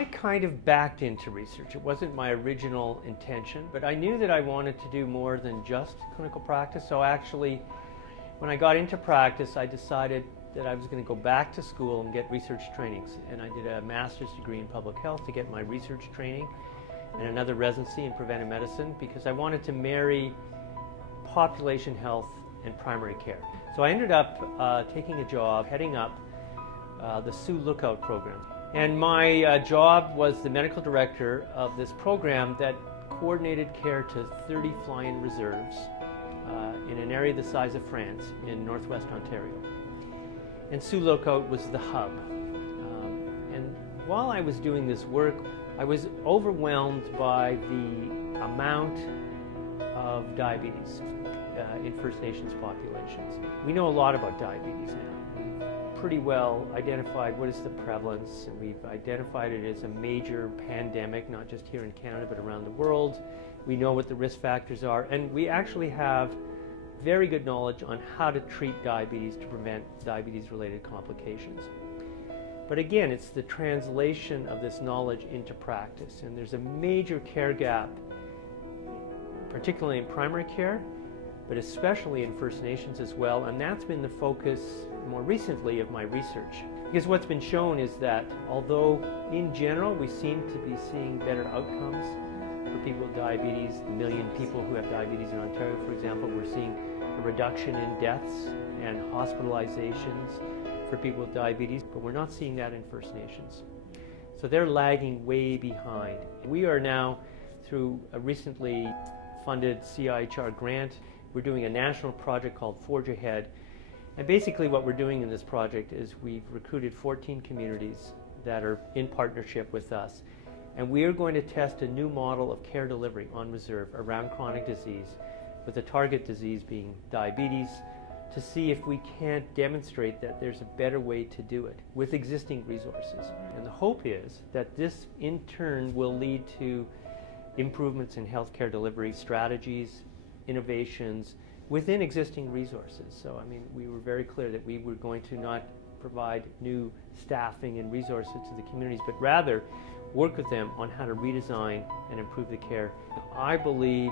I kind of backed into research. It wasn't my original intention, but I knew that I wanted to do more than just clinical practice. So actually, when I got into practice, I decided that I was going to go back to school and get research trainings. And I did a master's degree in public health to get my research training and another residency in preventive medicine because I wanted to marry population health and primary care. So I ended up taking a job heading up the Sioux Lookout program. And my job was the medical director of this program that coordinated care to 30 fly-in reserves in an area the size of France in northwest Ontario. And Sioux Lookout was the hub. And while I was doing this work, I was overwhelmed by the amount of diabetes in First Nations populations. We know a lot about diabetes now. We've pretty well identified what is the prevalence, and we've identified it as a major pandemic, not just here in Canada, but around the world. We know what the risk factors are, and we actually have very good knowledge on how to treat diabetes to prevent diabetes-related complications. But again, it's the translation of this knowledge into practice, and there's a major care gap, particularly in primary care, but especially in First Nations as well, and that's been the focus more recently of my research. Because what's been shown is that although in general we seem to be seeing better outcomes for people with diabetes, the million people who have diabetes in Ontario, for example, we're seeing a reduction in deaths and hospitalizations for people with diabetes, but we're not seeing that in First Nations. So they're lagging way behind. We are now, through a recently funded CIHR grant, we're doing a national project called Forge Ahead. And basically what we're doing in this project is we've recruited 14 communities that are in partnership with us. And we are going to test a new model of care delivery on reserve around chronic disease, with the target disease being diabetes, to see if we can't demonstrate that there's a better way to do it with existing resources. And the hope is that this in turn will lead to improvements in healthcare delivery strategies, innovations within existing resources. So I mean, we were very clear that we were going to not provide new staffing and resources to the communities, but rather work with them on how to redesign and improve the care. I believe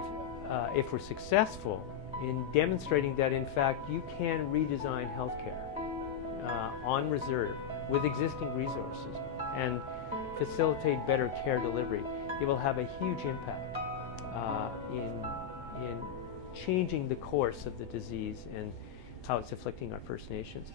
if we're successful in demonstrating that in fact you can redesign healthcare on reserve with existing resources and facilitate better care delivery, it will have a huge impact in changing the course of the disease and how it's afflicting our First Nations.